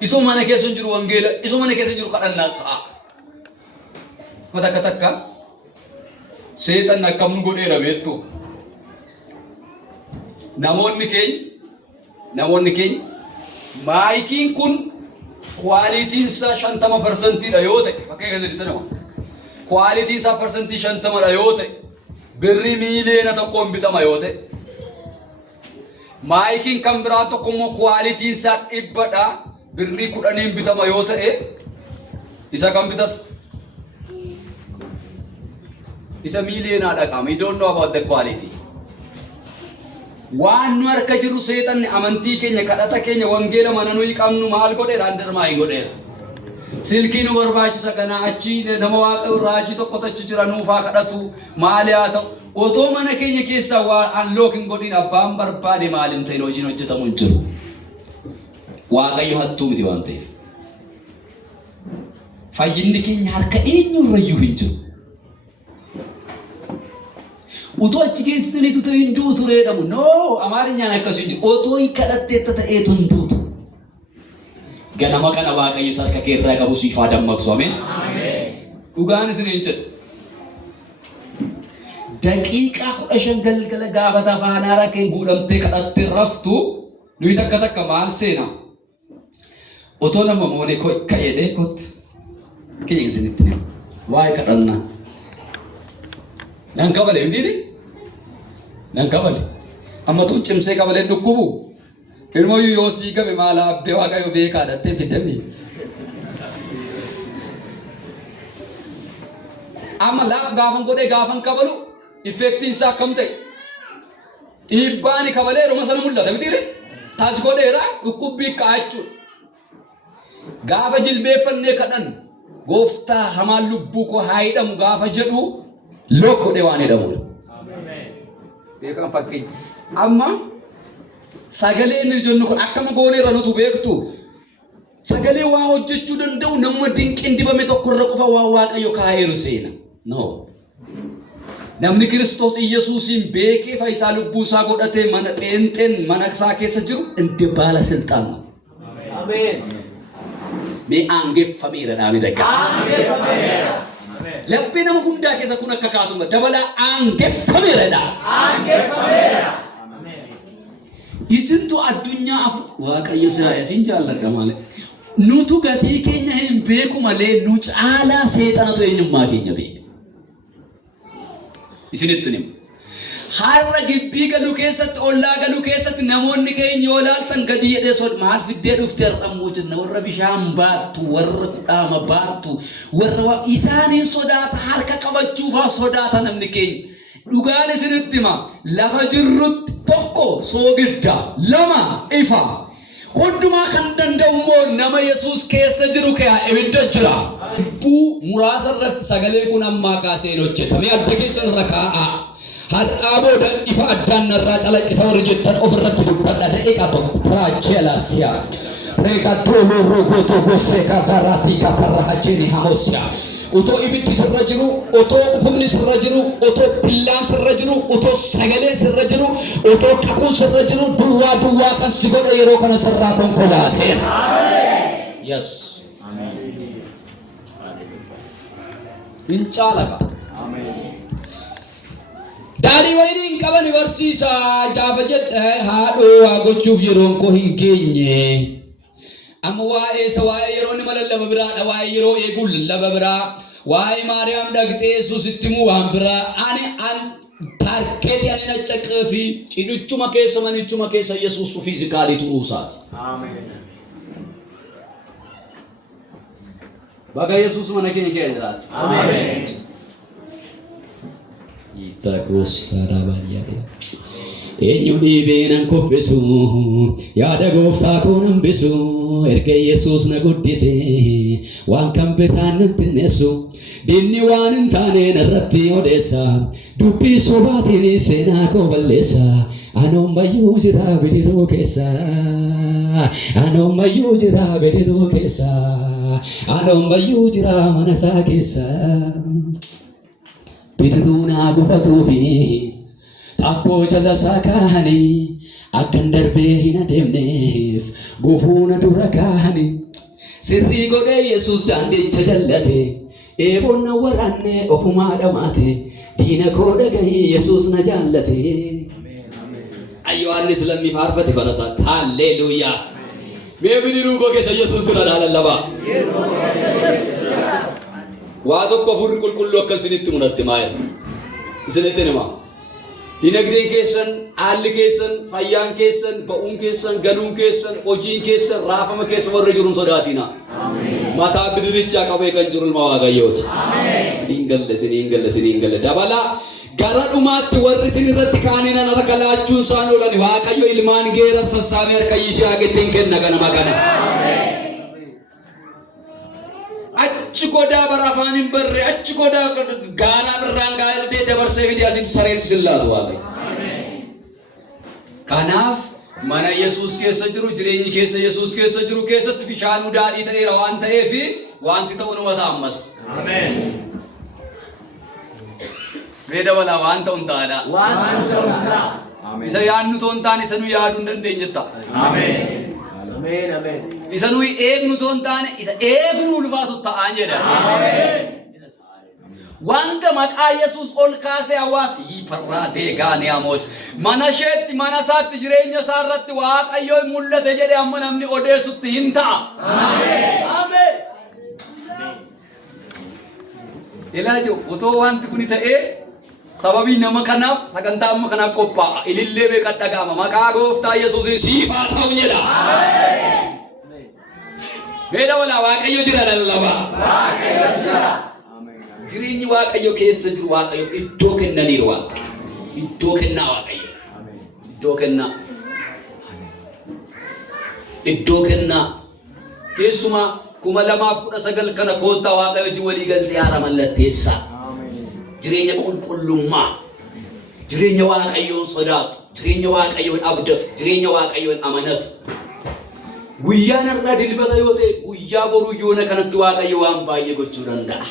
Isuma mana keessa hin jiru wangeela, isuma mana keessa hin jiru kadhannaa ka'a. Takka takka seexan akkam nu godheera beektu. Namoonni keenya maayikiin kun kwalitiin isaa 50% dha yoo ta'e, fakkii keessatti nama kwalitiin isaa persentii 50 dha yoo ta'e, birrii miiliyoona tokkoon bitama yoo ta'e, maayikiin kan biraa tokko immoo kwalitiin isaa 100 dha, birrii 10 bitama yoo ta'e, isa kan bitatu isa miiliyoona dha qaama. You don't know about the quality. Waan nu harka jiru seexanni amantii keenya, kadhata keenya, wangeela mana nuyi qabnu maal godheera? Andarmaayi godheera. Silkii nu barbaachisa kana achi nama waaqa raajii tokkotu achi jira nuufaa kadhatu maali haa ta'u. Otoo mana keenya keessa waan unlock hin godhin abbaan barbaade maal hin ta'in hojiin hojjetamu hin jiru. Waaqayyo hattuu miti waan ta'eef. Fayyinni keenya harka eenyurrayyuu hin jiru. Utuu achi keessaniitu ta'e hin duutu jedhamu. No, Amaarinyaan akkasii hin jiru. Otoo kadhatteetta ta'eetu hin duutu. Ganama kana Waaqayyo harka kee irraa qabu siif haa dammaqsu. Ameen. Dhugaan isin hin jedhu. Daqiiqaa 15 galgala gaafata afaan haaraa kee guudhamtee kadhattee raftu nuyi takka takka maal seena. Otoo nama moonee ka'ee kotti keenya isinitti nima. Waa'ee kadhannaa. Nan kabale mitiini? Nan kabale. Amma tu cimsee kabaleen dhukkubu. Ilmooyyuu yoo sii gabe maala abbee Waaqayyo beekaa dhattee fiddami. Amma laaf gaafan godhee gaafan kabalu effektiin isaa akkam ta'e. Dhiibbaani kabalee yeroo sana mul'ata mitiini? Taas godheera dhukkubbii kaa'achuudha. Gaafa jilbeeffannee kadhan gooftaa hamaan lubbuu koo haa hidhamu gaafa jedhu lok godhee waan hidhamudha. Beekan fakkiin. Amma sagalee inni jennu kun akkama gooneerra nutu beektu. Sagalee waa hojjechuu danda'u nama dinqiin dibame tokko irra qofa waa Waaqayyo kaa'eeru seena. No. Namni Kiristoos Iyyasuusin beekee fayyisaa lubbuu isaa godhatee mana pheenxeen mana isaa keessa jiru inde baala silxaana. Ameen. Mee aangeeffameera dhaami dakka. Aangeeffameera. Laphee nama hundaa keessa kun akka kaatuma dabalaa aangeeffameera dha. Aangeeffameera. Isintu addunyaa Waaqayyo isin jaalladha malee. Nutu gatii keenya hin beeku malee nu caalaa seexanatu eenyummaa keenya beeka. Isinitti nima. Har'a gibbii galuu keessatti ollaa galuu keessatti namoonni keenya yoo ilaaltan gadi jedhee maal fiddee dhuftee har'ammoo jenna warra bishaan baattu warra kudhaama baattu warra isaaniin sodaata harka qabachuufaa sodaata namni keenya. Dhugaan isinitti hima lafa jirrutti tokko soogidda lama ifa hundumaa kan danda'u immoo nama Yesuus keessa jiru kee ibidda jira. Lubbuu muraasa irratti sagalee kun ammaa kaasee hojjetame adda keessan irra kaa'a. Har'aa booda ifa addaan narraa calaqqisa warri jettan ofirratti dubbadha daqiiqaa tokko piraacheelasiyaa. Reeka dooloo rogootoo gossee kafaraatii kafarra hajjeeni hamoosiyaa. Otoo ibiddi sirra jiru, otoo humni sirra jiru, otoo billaan sirra jiru, otoo sagalee sirra jiru, otoo kakuun sirra jiru, duwwaa kan si godhe yeroo kana sirraa konkolaateera. Yes. Incaalaqa. Daadhii wayinii hin qabani barsiisaa gaafa jedhe haadhoo waa gochuuf yeroon koo hin geenye. Amma waa'ee yeroo inni malallaba biraadha waa'ee yeroo eeguun lallaba biraa waa'ee Maariyaam dhaqxee Yesuus itti muu waan biraa ani taargeetii ani naccaqee fi cidhichuma keessa manichuma keessa Yesuustu fiizikaalii turuusaati. Baga Yesuus mana keenya keessa jiraatu. Ameen. Itagoosara baay'ee. Eenyu dhiibeenan kuffisu yaada gooftaa koo nambisu erga Yesuus na guddise waan kan biraan nan xinneessu dinni waan hin taane narratti odeessa dubbii sobaatiin seenaa koo balleessa anoommayyuu jira bidiruu keessa anoommayyuu jira bidiruu keessa anoommayyuu jira mana isaa keessa bidiruu naa gufatuufi Takko jala sakani akkan darbee hin adeemneef gufuuna dura kaani sirrii godhee Yesuus daandicha jallate eebonna waraanne ofumaa dhamaate diina koo dhagahi Yesuus na jaallate. Yohannis lammi faarfate falasaatti halleluuyaa. Mee bidiruu koo keessa Yesuus na lallaba. Waa tokko furri qulqulluu akka isinitti mul'atti maal isinitti nima. Dinagdeen keessan, haalli keessan, fayyaan keessan, ba'uun keessan, galuun keessan, hojiin keessan, raafama keessa warra jiruun sodaatina. Mataa bidirichaa qabee kan jiru ilma Waaqayyooti. Siniin galle dabala gara dhumaatti warri isin irratti kaaniin harka laachuun isaan oolan Waaqayyo ilmaan geerar sassaabee harka Yishaaqittiin kenna ganama kana. Achi godaa bara afaan hin barre achi godaa gaanaa birraan gaa'eldee dabarsee fidee asitti sareetu sillaatu Waaqayyo. Kanaaf mana Yesuus keessa jiru jireenyi keessa Yesuus keessa jiru keessatti bishaanuu daadhii ta'eera waan ta'eef wanti ta'u numa taammas. Ameen. Reeda wala waan ta'u taala. Waan ta'u taala. Isa yaadnu toon taane isa nu yaaduu hin dandeenyetta. Ameen. Ameen ameen. Isa nu eegnu toon taane isa eeguun ulfaatu ta'an jedha. Ameen. Wanta maqaa Yesuus ol kaasee hawaasa hiiparraatee gaanee Amoos mana isheetti mana isaatti jireenya isaa irratti Waaqayyo mul'ate jedhee amma namni odeessutti hin ta'a. Ameen. Ameen. Ilaajo otoo wanti kun ta'ee sababii nama kanaaf sagantaa amma kanaaf qophaa'a ilillee beekaa dhaga'ama maqaa Gooftaa Yesuusiin siif haa ta'u jedha. Ameen. Beeda wala Waaqayyo jira lallaba. Waaqayyo jira. Jireenyi Waaqayyo keessa jiru Waaqayyo iddoo kennaniiru Waaqayyo. Iddoo kennaa Waaqayyo. Iddoo kennaa. Iddoo kennaa. Keessumaa 2019 kana koottaa Waaqayyo ji walii galtee haara mallatteessaa. Jireenya qulqullummaa. Jireenya Waaqayyoon sodaatu. Jireenya Waaqayyoon abdatu. Jireenya Waaqayyoon amanatu. Guyyaan irraa dilbata yoo ta'e guyyaa boruu yoona kanatti Waaqayyo waan baay'ee gochuu danda'a.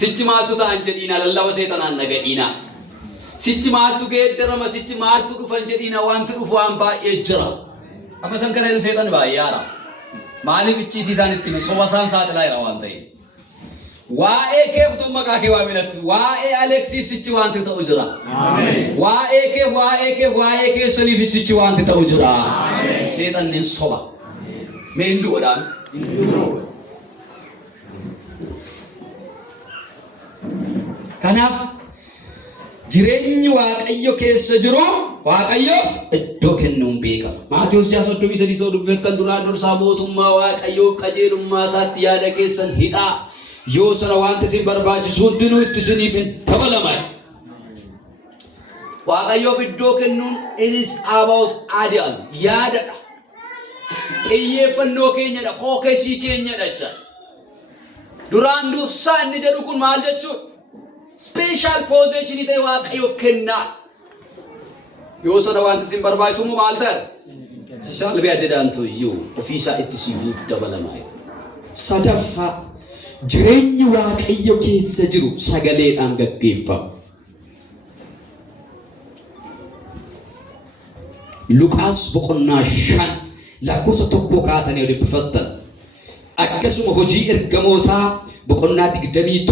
Sichi maaltu ta'an jedhiina lallaba seetanaan nagadhiina. Sichi maaltu geeddarama sichi maaltu dhufan jedhiina wanti dhufu waan baay'ee jira. Amma san kana seetan baay'ee haara. Maaliif icciitii isaan itti soba isaan saaxilaa jira waan ta'eef. Waa'ee keef utuu maqaa kee waa minatti waa'ee Aleksiif sichi wanti ta'u jira. Waa'ee keessaniif sichi wanti ta'u jira. Seetannin soba. Meendu odaan. Kanaaf jireenyi Waaqayyo keessa jiru Waaqayyoof iddoo kennuun beekama. Maatiyus 6:33 dubbiftan duraan dursaa mootummaa Waaqayyoof qajeelummaa isaatti yaada keessan hidhaa yoo sana wanti isin barbaachisu hundinuu itti isiniif hin dabalaman. Waaqayyoof iddoo kennuun it is about ideal yaadadha. Xiyyeeffannoo keenyadha fookesii keenyadha jecha. Duraan dursaa inni jedhu kun maal jechuudha? Special position ta'e Waaqayyoof kennaa. Yoo sana wanti isin barbaachisu maal ta'e? Sisaal beeddaan tuyyuu ofiisaa itti siif dabalamaa. Sadaffaa jireenyi Waaqayyo keessa jiru sagaleedhaan gaggeeffama. Luqaas 5 lakkoofsa 1 kaatanii dubbifattan. Akkasuma hojii ergamootaa 27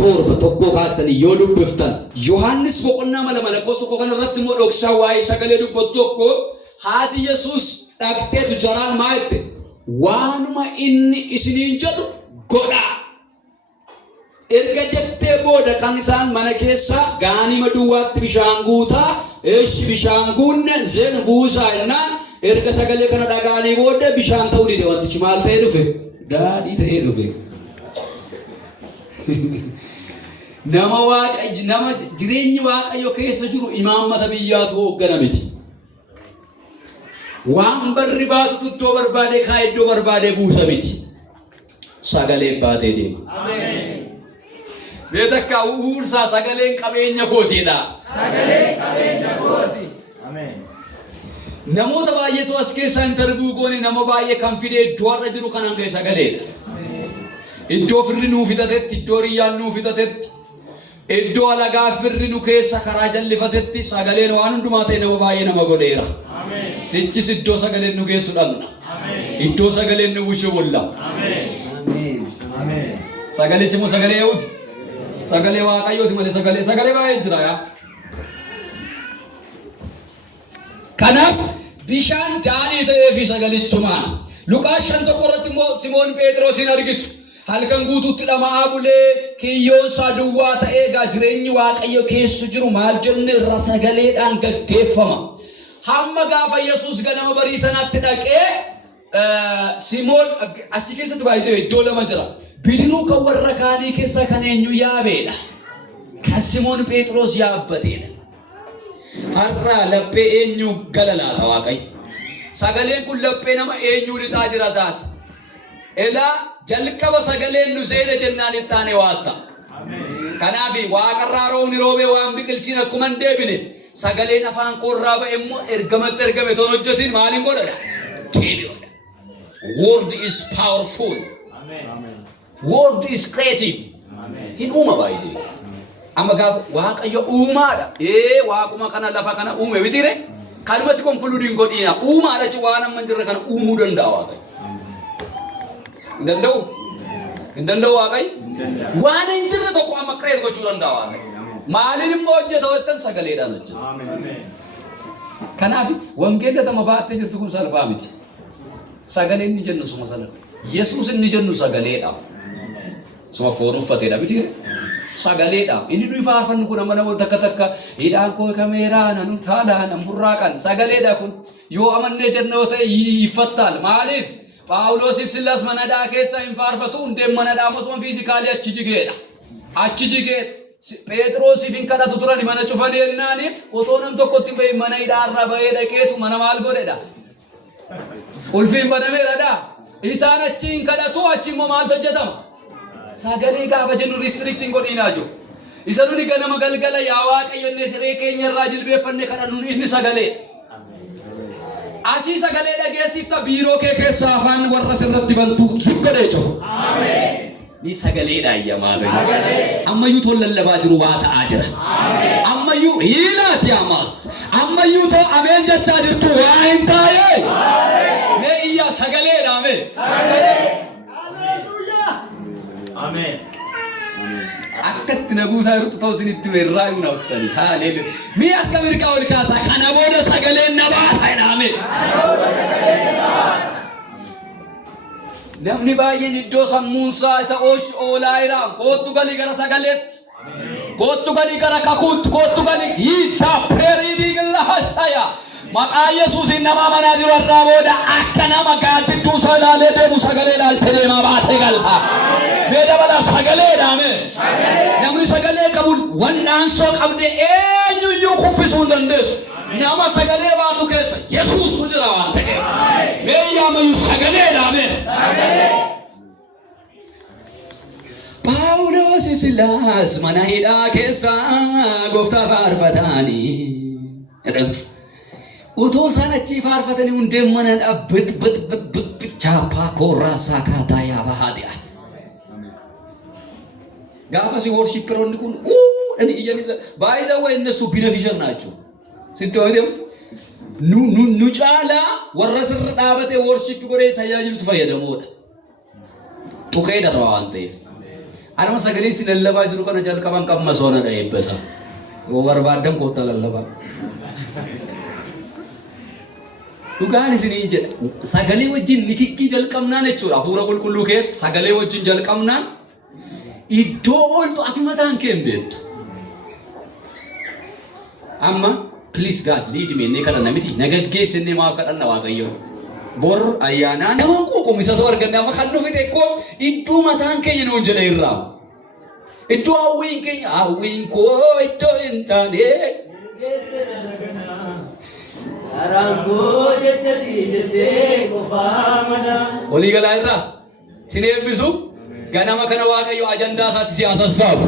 1 kaastanii yoo dubbiftan. Yohannis 2 lakkoofsa 1 kanarratti immoo dhoksaa waa'ee sagalee dubbatu tokko haati Yesuus dhaqxeetu jaraan maayette waanuma inni isiniin jedhu godhaa. Erga jettee booda kan isaan mana keessa gaanima duwwaatti bishaan guutaa bishaan guunne zeen buusaa jennaan erga sagalee kana dhagaanii booda bishaan ta'uu dide wantichi maal ta'ee dhufe daadhii ta'ee dhufe. Nama jireenyi Waaqayyo keessa jiru imaammata biyyaatu hooggana miti. Waan barri baatutu iddoo barbaade kaa iddoo barbaade buusa miti. Sagalee baatee deema. Ameen. Beetakka uursaa sagaleen qabeenya kootiidha. Sagaleen qabeenya kooti. Ameen. Namoota baay'eetu as keessaa interview goone nama baay'ee kan fidee iddoo har'a jiru kan hanga sagaleedha. Iddoo firri nuu fixatetti, iddoo riyyaan nuu fixatetti, iddoo alagaa firri nu keessa karaa jallifatetti sagaleen waan hundumaa ta'e nama baay'ee nama godheera. Sichi iddoo sagaleen nu geessu dhabna. Iddoo sagaleen nu bushuu bolla. Ameen. Sagalichi moo sagalee Yaa'uuti? Sagalee Waaqayyooti malee sagalee baay'ee jira yaa. Kanaaf bishaan daadhii ta'ee fi sagalichumaan. Luqaas 5 irratti immoo Simoon Phexrosin argitu. Halkan guutuutti dhama'aa bulee kiyyoon isaa duwwaa ta'ee egaa jireenyi Waaqayyo keessa jiru maal jenne irra sagaleedhaan gaggeeffama. Hamma gaafa Yesuus ganama barii sanaatti dhaqee Simoon achi keessatti baay'isee iddoo lama jira. Bidiruu kan warra kaanii keessa kan eenyu yaabeedha. Kan Simoon Phexros yaabbateedha. Har'a laphee eenyu galalaata Waaqayyo. Sagaleen kun laphee nama eenyu lixaa jira taate. Elaa jalqaba sagaleen nu seena jennaan itti aane waatta. Kanaaf waaqarraa roobni roobee waan biqilchiin akkuma hin deebine sagaleen afaan koorraa ba'e immoo ergamatti ergame toon hojjetiin maaliin godhadha? Deebi'oodha. Word is powerful. Word is creative. Hin uuma baay'ee. Amma gaafa Waaqayyo uumaadha. Waaquma kana lafa kana uume mitiire? Kalmatti konkuluudiin godhiina. Uumaadha jechuun waan amma hin jirre kana uumuu danda'a Waaqayyo. Hin danda'u Waaqayyo? Waan hin jirre tokko amma kireet gochuu danda'a Waaqayyo. Maaliin immoo hojjeta hojjetan sagaleedhaan hojjeta. Kanaaf wangeelli tama baattee jirtu kun salphaa miti. Sagalee inni jennu suma salphaa. Yesuus inni jennu sagaleedha. Suma foon uffateedha miti. Sagaleedha. Inni nuyi faarfannu kun amma namoota takka hidhaan koo kameeraa nan utaalaa nan burraaqan sagaleedha kun yoo amannee jennoo ta'e yiffattaal maaliif? Paawuloosiif Sillaas manadaa keessa hin faarfatu hundeen manadaa mosuma fiizikaalii achi jigeedha. Achi jigeedha. Phexrosiif hin kadhatu turani mana cufanii jennaani otoo nam tokkotti bahe mana hidhaarra bahee dhaqeetu mana maal godhedha. Ulfiin banameeradha. Isaan achi hin kadhatu achi immoo maaltu hojjetama? Sagalee gaafa jennu restricting godhinaa jiru. Isa nuni ganama galgala yaa Waaqayyo inni siree keenya irraa jilbeeffanne kadhannu inni sagalee. Asii sagalee dhageessifta biiroo kee keessa afaan warra sirratti bantu zuggadee cufu. Ameen. Ni sagaleedha ayyamaa. Ammayyuu toon lallabaa jiru waa ta'aa jira. Ammayyuu hiilaati ammas. Ammayyuu too ameen jechaa jirtu waa hin taa'ee. Mee iyyaa sagaleedha ameen. Ameen. Akkatti naguusaa jirtu ta'u isinitti meerraa hin naftani. Haleluuyaa. Mee akka mirgaa ol kaasaa kana booda sagaleen na baata jedhame. Namni baay'een iddoo sammuunsaa isa oolaa jira. Kootu galii gara sagaleetti. Kootu galii gara kakuutti. Kootu galii hiitaa pireerii diigilla haasaya. Maqaa Yesuusiin nama amanaa jiru irraa booda akka nama gaaddittuu isaa ilaalee deemu sagalee ilaaltee deemaa baatee galta. Mee dabala sagalee dhaame. Namni sagalee qabu wannaansoo qabde eenyuyyuu kuffisuu hin dandeessu. Nama sagalee baatu keessa Yesuustu jira waan ta'eef. Mee yaamayyuu sagalee dhaame. Paawuloosiif Sillaas mana hidhaa keessa gooftaa faarfatanii. Utoo isaan achi faarfatanii hundeen mana bit chaappaa koorraa saakaataa yaaba haadhi'a. Gaafa si worshiperoonni kun dhani iyyanisa baay'isa waa innesu beneficial naachuu. Sitti ho'ideemu nu caalaa warra sirra dhaabatee worship godhee tajaajilutu fayyadamoodha. Tuqee dharraa waan ta'eef. Anama sagaleen si lallabaa jiru kana jalqaban qabma soonadha eebbisa. Yoo barbaadan koota lallabaa. Dhugaan isiniin jedha. Sagalee wajjin nikikkii jalqabnaan jechuudha. Hafuura qulqulluu keetti sagalee wajjin jalqabnaan iddoo ooltu ati mataan kee hin beektu. Amma please God lead me inni kadhanna miti. Nagaggeessine maaf kadhanna Waaqayyo. Bor ayyaanaa nama quuqumisa soo arganne amma kan nufi xiqqoo iddoo mataan keenya nuun jedha irraa. Iddoo hawwiin keenya hawwiin koo iddoo hin taane. Olii galaa irraa sin eebbisu ganama kana Waaqayyo ajandaa isaatti siyaasa saabu.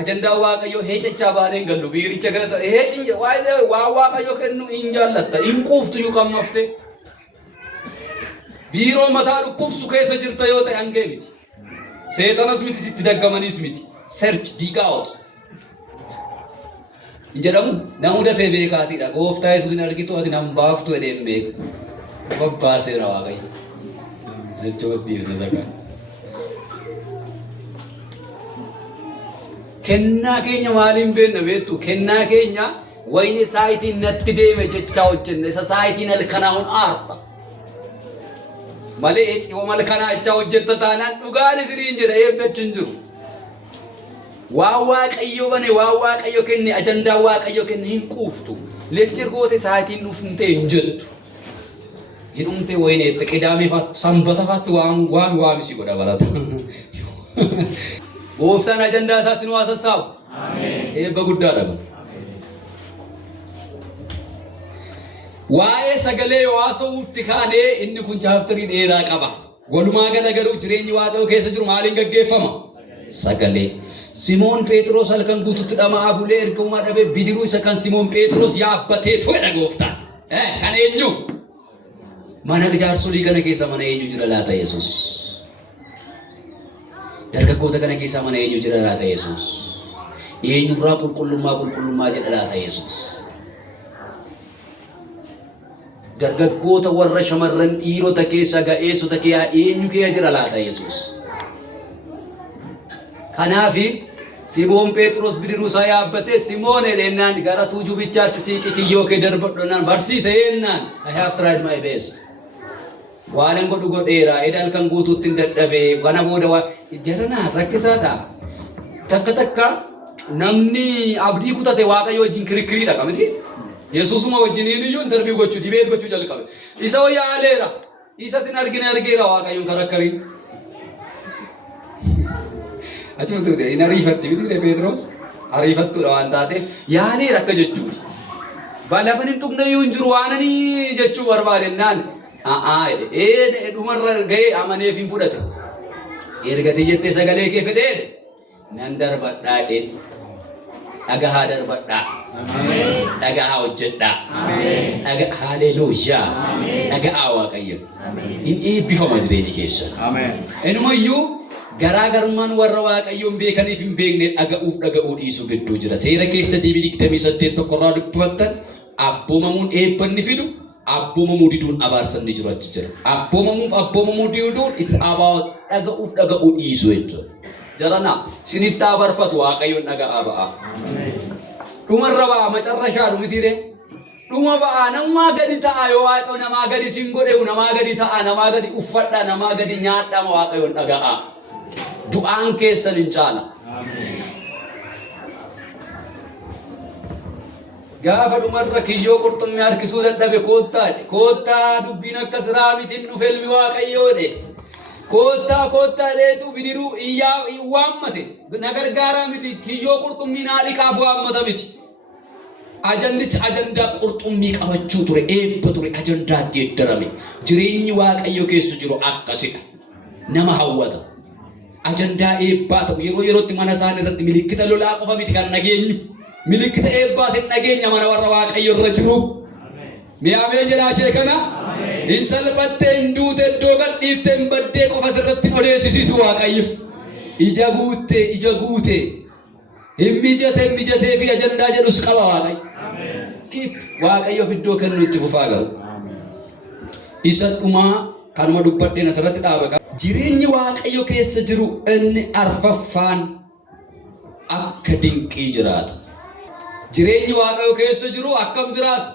Ajandaa Waaqayyo heecechaa baaneen gallu biiricha galata heecin waa Waaqayyo kennu hin jaallatta hin quuftu yuu qammafte biiroo mataa dhukkubsu keessa jirta yoo ta'e hangee miti seetanas miti sitti daggamanis miti search dig out jedhamu namudatee beekaatiidha. Gooftaa Yesuus hin argitu ati nan baaftu jedhee hin beeku. Babbaaseera Waaqayyo. Jechoottiisna sakaa. Kennaa keenya maaliin beekna beektu? Kennaa keenya wayni saayitiin natti deeme jechaa hojjenne isa saayitiin halkanaa hun aarta. Malee yoo malkanaa jechaa hojjetta taanaan dhugaan isiniin jedha eebbachuun jiru. Waan Waaqayyo bane waan Waaqayyo kenne ajandaa Waaqayyo kenne hin quuftu. Leekchir goote saayitiin dhufnte hin jettu. Hidhumte wayni itti qidaamee faatu sanbata faatu waan waamisi godha barata. Gooftaan ajandaa isaatti nu haasasaabu. Eebba guddaadha. Waa'ee sagalee haasa'uutti kaanee inni kun chaaftarii dheeraa qaba. Walumaa gala garuu jireenyi Waaqayyoo keessa jiru maaliin gaggeeffama? Sagalee. Simoon Phexros halkan guututti dhamaa bulee ergamaa dhabee bidiruu isa kan Simoon Phexros yaabbatee to'edha Gooftaan. Kan eenyu? Mana jaarsolii kana keessa mana eenyu jira laata Yesuus? Dargaggoota kana keessa mana eenyu jira laata Yesuus? Eenyurraa qulqullummaa jedha laata Yesuus? Dargaggoota warra shamarran dhiirota keessa ga'eessota kee eenyu kee jira laata Yesuus? Kanaafi Simoon Phexros bidiruu isaa yaabbatee Simoon edennaan gara tuujubichaatti siiqii kiyyoo kee darbadhonaan barsiise ennaan I have tried my best. Waan godhu godheera edal kan guutuutti hin dadhabee kana booda waa jaranaa rakkisaadha. Takka namni abdii kutate Waaqayyo wajjin kirikiriidha qabati. Yesuusuma wajjiniin iyyuu interview gochuu dibeet gochuu jalqabe. Isa yaaleera. Isatiin argeera Waaqayyoon karakkariin. Achumatti hin ariifatti miti Phexros ariifattuudha waan taateef yaaleera akka jechuuti. Balafan hin tuqne iyyuu hin jiru waanani jechuu barbaadennaan dhumarra ga'ee amaneef hin fudhate. Ergati jettee sagalee kee fedhee nan darbadhaa dheen. Dhagahaa darbadhaa. Dhagahaa hojjedhaa. Haleluuyaa. Dhagahaa Waaqayyo. Hin eebbifama jireenya keessa. Inumayyuu garaagarummaan warra Waaqayyoon beekaniif hin beekne dhaga'uu dhiisuu gidduu jira. Seera keessa deebii 28 tokkorraa dubbifattan abboomamuun eebbanni fidu abboomamuu diduun abaarsan ni jiru achi jira. Abboomamuu diduun itti dhaga'uu dhiisuu jechuudha. Jarana sinitti abarfatu Waaqayyoon dhaga'aa ba'a. Dhumarra ba'a macarrashaa dhumitire. Dhuma ba'a namaa gadi ta'a yoo Waaqayyo namaa gadi sin godhe namaa gadi ta'a namaa gadi uffadha namaa gadi nyaadha Waaqayyoon dhaga'aa. Du'aan keessan hin caala. Gaafa dhumarra kiyyoo qurxummii harkisuu dadhabe koottaa dubbiin akka siraa mitiin dhufe ilmi Waaqayyoodhe. Koottaa dheetu bidiruu iyyaa waammate na gargaaraa miti kiyyoo qurxummii naadhiqaaf waammata miti. Ajandichi ajandaa qurxummii qabachuu ture eebba ture ajandaa geeddarame. Jireenyi Waaqayyo keessa jiru akkasidha. Nama hawwata. Ajandaa eebbaa ta'u yerootti mana isaan irratti milikkita lolaa qofa miti kan nageenyu. Milikkita eebbaa sin nageenya mana warra Waaqayyo irra jiru. Mi'aamee jedhaa ishee kana. Hin salphattee hin duute iddoo gadhiiftee hin baddee qofa sirratti hin odeessisiisu Waaqayyo. Ija guute. Hin mijatee fi ajandaa jedhus qaba Waaqayyo. Waaqayyoof iddoo kennu itti fufaa garu. Isa dhumaa kanuma dubbadheen asirratti dhaaba. Jireenyi Waaqayyo keessa jiru inni arfaffaan akka dinqii jiraata. Jireenyi Waaqayyo keessa jiru akkam jiraata?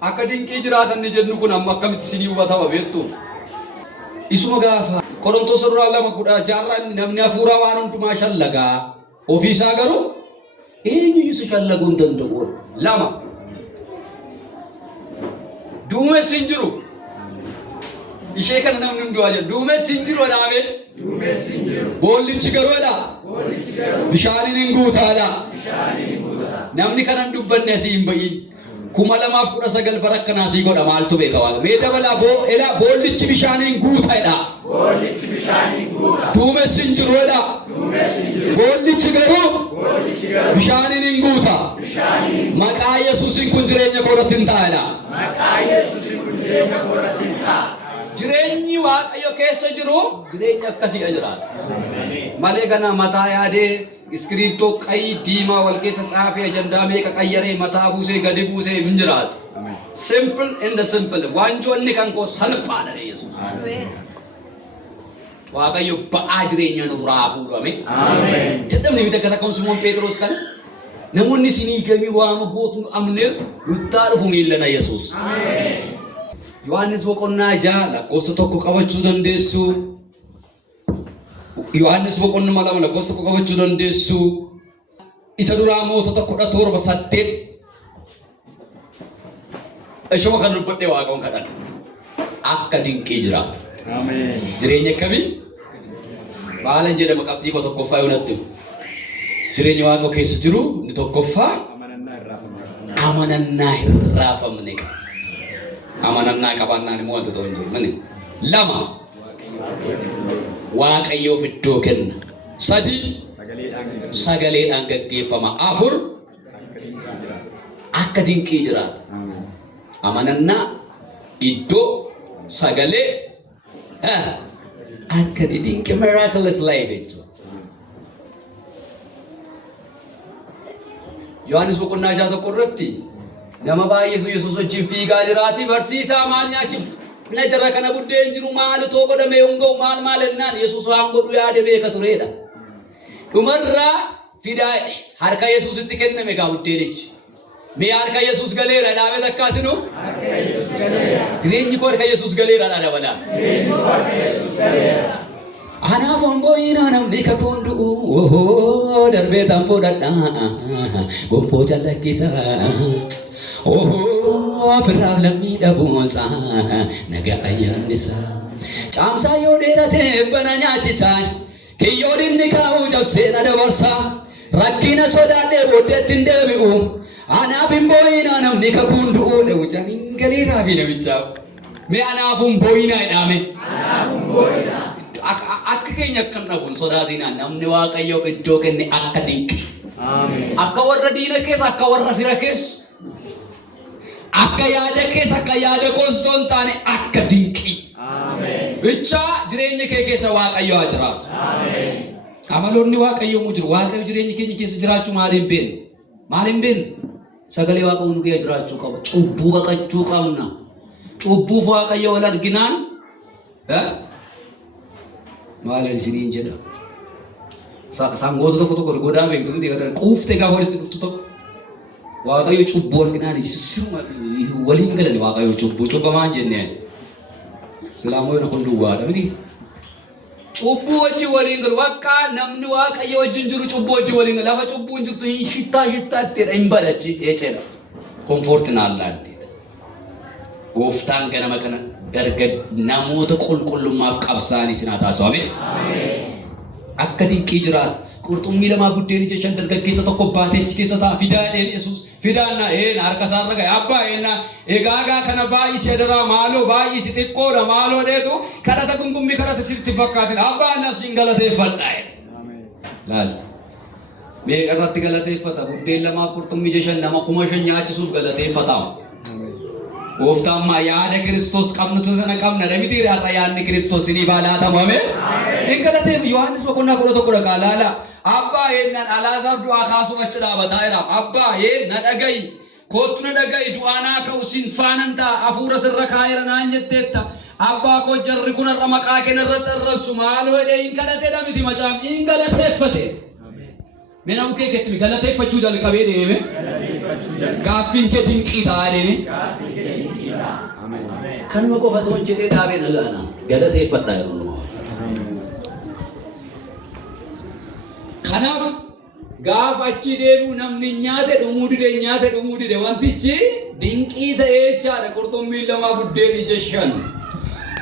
Akka dinqii jiraatan ni jennu kun amma akkamitti sinii hubatama beektu? Isuma gaafa Qorontos 2:16 namni hafuuraa waan hundumaa shallagaa ofiisaa garuu eenyu isa shallaguu hin danda'u? 2 duumessi hin jiru. Ishee kana namni hundumaa jedhu duumessi hin jiru dhaabee. Boollichi garoodha. Bishaaniin hin guutaadha. Namni kanan dubbanne asii hin ba'iin. 2019 bara akkanaa sii godha maaltu beeka Waaqa. Mee dabalaa boollichi bishaaniin guutaadha. Duumessi hin jiruudha. Boollichi garuu bishaaniin hin guuta. Maqaa Yesuusiin kun jireenya koorratti hin taa'edha. Jireenyi Waaqayyo keessa jiru jireenya akkasii jiraata. malee gana mataa yaadee iskiriiptoo qayyii diimaa wal keessa saafii ajandaa meeqa qayyaree mataa buusee gadi buusee hin jiraatu. Simple in the simple. Wanjoonni kan koo salphaadha Yesuus. Waaqayyo ba'aa jireenya nurraa fuudhame. Jedhamni bita akka takkum Simoon Phexros kan namoonni isinii gamii waama gootu amneef ruttaa dhufu miillana Yesuus. Yohaannis boqonnaa 6 lakkoofsa 1 qabachuu dandeessu. Yohaannis boqonnaa 2 lakkoofsa 1 qabachuu dandeessu. Isa duraa mootota 17 Eshoma kan dubbadhe waaqoon kadhan akka dinqii jiraatu. Jireenya akkamii? Baala jedhama qabxii koo tokkoffaa yoonatti. Jireenya waaqoo keessa jiru ni tokkoffaa amanannaa hirraafamne qaba. Amanannaa qabaannaan immoo wanta ta'u hin jiru. Mani lama waaqayyoof iddoo kenna. Sadii sagaleedhaan gaggeeffama. Afur akka dinqii jiraatu. Amanannaa iddoo sagalee akka dinqii miraculous life jechuudha. Yohaannis boqonnaa 6 irratti nama baay'eetu Yesuus wajjin fiigaa jiraati. Barsiisaa maal nyaachiif na jara kana buddeen jiru maal too godhame hongoo maal ennaan Yesuus waan godhu yaade beeka tureedha. Dhumarraa fidaa harka Yesuusitti kenname gaa buddeenichi. Mee harka Yesuus galeera dhaabee takkaasinu? Harka Yesuus galeera. Jireenyi koo harka Yesuus galeera dha wala. Jireenyi koo harka Yesuus galeera. Anaaf honboyina namni kakuun du'u darbee tan fudhadha gonfoo jallakkisa firaaf lammii dhabuunsa nagaa ayyaannisa caamsaa yoo dheerate bana nyaachisa kiyyoo dinni kaa'uu cabsee na dabarsa rakkina sodaadhee booddeetti hin deebi'u anaaf honboyina namni kakuun du'u dhawuchaan hin galeeraa fi namichaaf mee anaaf honboyina jedhame anaaf honboyina akka keenya akka nafuun sodaatinaan namni waaqayyoof iddoo kenne akka dinqi. Akka warra diina keessa akka warra fira keessa akka yaada keessa akka yaada koositoon taane akka dinqi. Bicha jireenya kee keessa waaqayyo haa jiraatu. Amaloonni waaqayyo mu jiru waaqayyo jireenya keenya keessa jiraachuu maaliin beenu? Maaliin beenu? Sagalee waaqayyo nu keessa jiraachuu qaba. Cubbuu baqachuu qabna. Cubbuuf waaqayyo wal arginaan maalan isiniin jedha. Sangoota tokko godaa beektu miti gara quuftee gaafa walitti dhuftu tokko waaqayyo cubbuu arginaan sirma waliin galani waaqayyo cubbamaan jennee silaamoo yana kun duwwaadha miti. Cubbuu wajjin waliin galu akka namni waaqayyo wajjin jiru cubbuu wajjin waliin galu lafa cubbuun jirtu shittaa itteedha hin badachi jechuudha. Komfoortiin allaaddeedha. Gooftaan ganama kana darga namoota qulqullummaaf qabsaanii sinaa taasifame. Akka dinqii jiraatu qurxummii lamaa buddeen ija 5 dargaggeessa tokko baatee achi keessa ta'a fidaadheen Yesuus fidaanna harka isaarra ga'e abbaa egaa kana baay'isee daraa maaloo baay'isi xiqqoodha maaloo dheetu kadhata gungummii kadhata sitti fakkaatin abbaa nas hin galateeffadha. Laal meeqa irratti galateeffata buddeen lamaaf qurxummii ija 5 nama 5,000 nyaachisuuf galateeffata. Gooftaan maa yaada Kiristoos qabnutu sana qabna dhabiti irraa yaadni Kiristoos ni baalaatamu. In galateef Yohaannis boqonnaa 11 dhagaa laala abbaa ennaan Alaazaar du'aa kaasuuf achi dhaabataa jira. Abbaa na dhaga'i kootu na dhaga'i du'aanaa ka'u sin faanan ta'a hafuura sirra kaa'eera naan jetteetta. Abbaa koo jarri kun irra maqaa kenna irratti arrabsu maaloo jedhee hin kadhatee dhabiti macaan hin galateeffate. Mena ukee ketti galateeffachuu jalqabee deeme gaaffiin kee dinqii ta'aa deeme. Kanuma qofa ta'uu jedhee dhaabee nagaana galateeffadhaa yeroo kanaaf gaafa achi deemu namni nyaate dhumuu dide wantichi dinqii ta'ee jechaadha. Qurxummii lamaa buddeen ija 5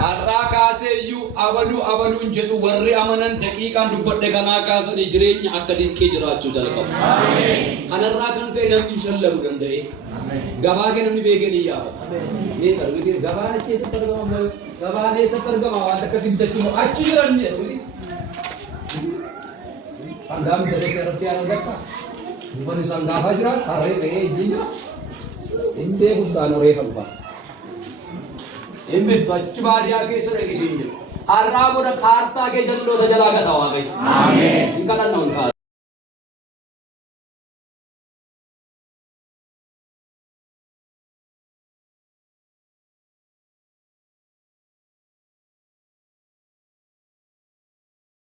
har'aa kaasee iyyuu abaluun jedhu warri amanan daqiiqaan dubbadhe kanaa kaasanii jireenya akka dinqii jiraachuu jalqabu. Kanarraa kan ka'e namni shallaguu danda'e gabaa kee namni beekee ni yaafata. Gabaan achi eessatti argama? Gabaan eessatti argama? Waan akkasii bitachuun achi jiran jedhu. Sangaan bitadee irratti argata. Uffanni sangaafaa jiraas harree ta'ee ijjiin jira. Hin beekus dhaan horee falfaa. Hin bittu achi baadiyyaa keessa dhaqisiin jiru. har'aa booda kaartaa kee jalloota jalaa gata Waaqayyo. Ameen. Hin kadhanna ol kaa'aa.